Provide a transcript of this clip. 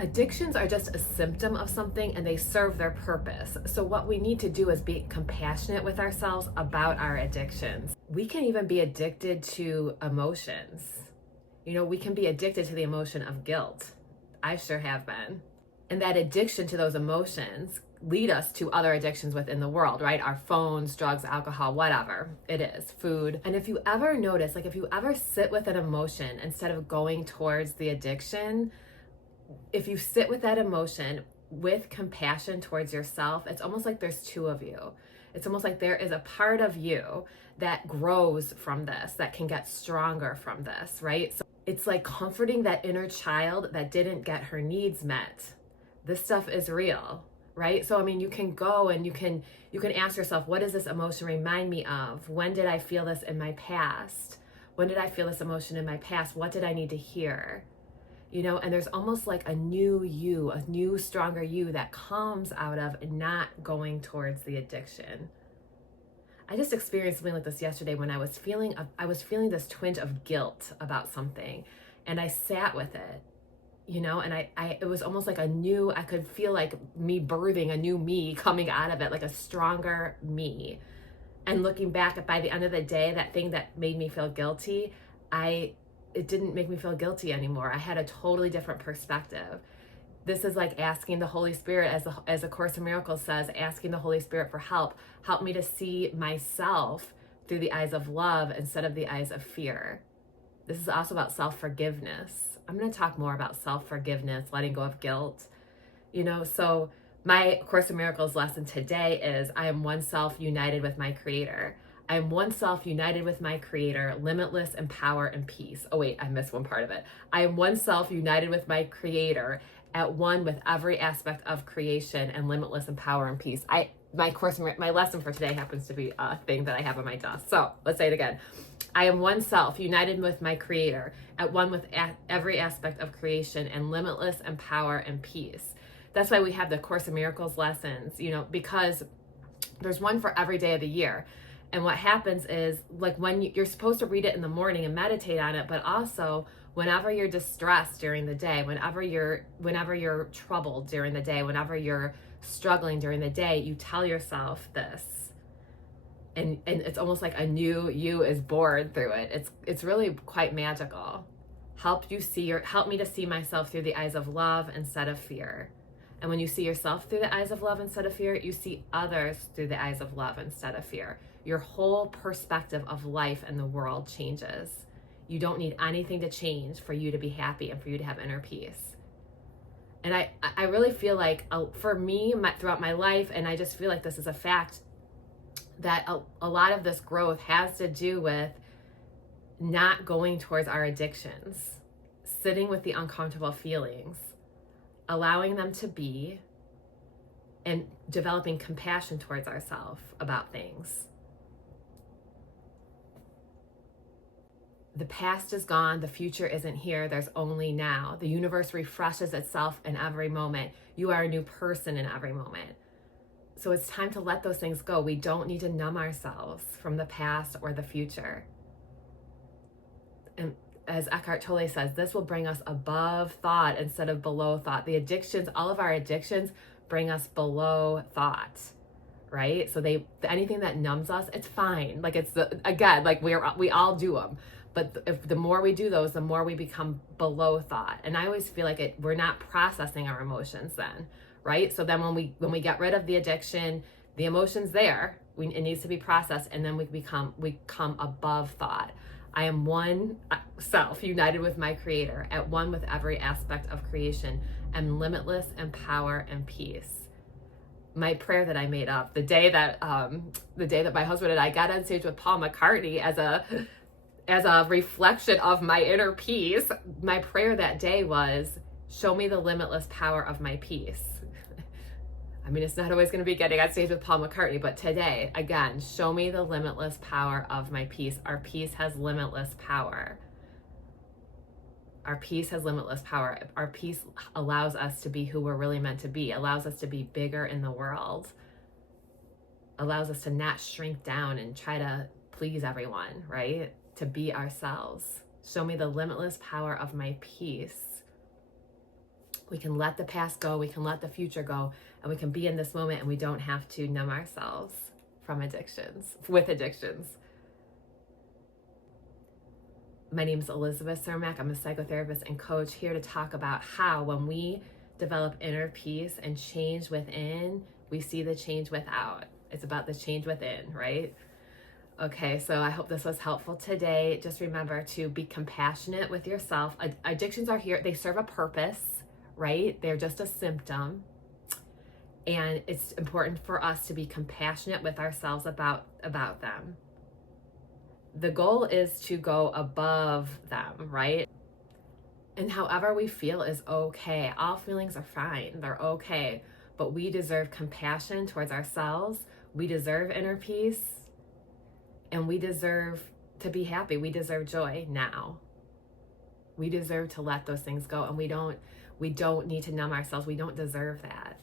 Addictions are just a symptom of something and they serve their purpose. So, what we need to do is be compassionate with ourselves about our addictions. We can even be addicted to emotions. We can be addicted to the emotion of guilt. I sure have been. And that addiction to those emotions lead us to other addictions within the world, right? Our phones, drugs, alcohol, whatever it is, food. And if you ever notice, if you ever sit with an emotion instead of going towards the addiction, if you sit with that emotion with compassion towards yourself, it's almost like there's two of you. It's almost like there is a part of you that grows from this, that can get stronger from this, right? So it's like comforting that inner child that didn't get her needs met. This stuff is real, right? So, you can go and you can ask yourself, what does this emotion remind me of? When did I feel this in my past? When did I feel this emotion in my past? What did I need to hear? And there's almost like a new you, a new, stronger you that comes out of not going towards the addiction. I just experienced something like this yesterday when I was feeling this twinge of guilt about something, and I sat with it, and it was almost like I could feel like me birthing a new me coming out of it, like a stronger me. And looking back, by the end of the day, that thing that made me feel guilty, it didn't make me feel guilty anymore. I had a totally different perspective. This is like asking the Holy Spirit, as A Course in Miracles says, asking the Holy Spirit for help. Help me to see myself through the eyes of love instead of the eyes of fear. This is also about self-forgiveness. I'm going to talk more about self-forgiveness, letting go of guilt. So my Course in Miracles lesson today is I am one self united with my Creator. I am one self united with my Creator, limitless in power and peace. Oh wait, I missed one part of it. I am one self united with my Creator, at one with every aspect of creation, and limitless in power and peace. My lesson for today happens to be a thing that I have on my desk. So let's say it again. I am one self united with my Creator, at one with every aspect of creation, and limitless in power and peace. That's why we have the Course in Miracles lessons, because there's one for every day of the year. And what happens is, like, when you're supposed to read it in the morning and meditate on it, but also whenever you're distressed during the day, whenever you're troubled during the day, whenever you're struggling during the day, you tell yourself this. And it's almost like a new you is born through it. It's really quite magical. Help me to see myself through the eyes of love instead of fear. And when you see yourself through the eyes of love instead of fear, you see others through the eyes of love instead of fear. Your whole perspective of life and the world changes. You don't need anything to change for you to be happy and for you to have inner peace. And I really feel like, for me, throughout my life, and I just feel like this is a fact, that a lot of this growth has to do with not going towards our addictions, sitting with the uncomfortable feelings, allowing them to be, and developing compassion towards ourselves about things. The past is gone. The future isn't here. There's only now. The universe refreshes itself in every moment. You are a new person in every moment. So it's time to let those things go. We don't need to numb ourselves from the past or the future. And as Eckhart Tolle says, this will bring us above thought instead of below thought. The addictions, all of our addictions, bring us below thought, right? So anything that numbs us, it's fine. Like, we all do them. But if the more we do those, the more we become below thought. And I always feel like we're not processing our emotions then, right? So then when we get rid of the addiction, the emotion's there. It needs to be processed, and then we come above thought. I am one self united with my Creator, at one with every aspect of creation, and limitless in power and peace. My prayer that I made up the day that my husband and I got on stage with Paul McCartney as a reflection of my inner peace, my prayer that day was, show me the limitless power of my peace. It's not always going to be getting on stage with Paul McCartney, but today, again, show me the limitless power of my peace. Our peace has limitless power. Our peace has limitless power. Our peace allows us to be who we're really meant to be, allows us to be bigger in the world, allows us to not shrink down and try to please everyone, right? To be ourselves. Show me the limitless power of my peace. We can let the past go, we can let the future go, and we can be in this moment, and we don't have to numb ourselves from with addictions. My name is Elizabeth Cermak. I'm a psychotherapist and coach here to talk about how when we develop inner peace and change within, we see the change without. It's about the change within, right? Okay, so I hope this was helpful today. Just remember to be compassionate with yourself. Addictions are here, they serve a purpose, right? They're just a symptom. And it's important for us to be compassionate with ourselves about them. The goal is to go above them, right? And however we feel is okay. All feelings are fine, they're okay. But we deserve compassion towards ourselves. We deserve inner peace. And we deserve to be happy. We deserve joy now. We deserve to let those things go. And we don't need to numb ourselves. We don't deserve that.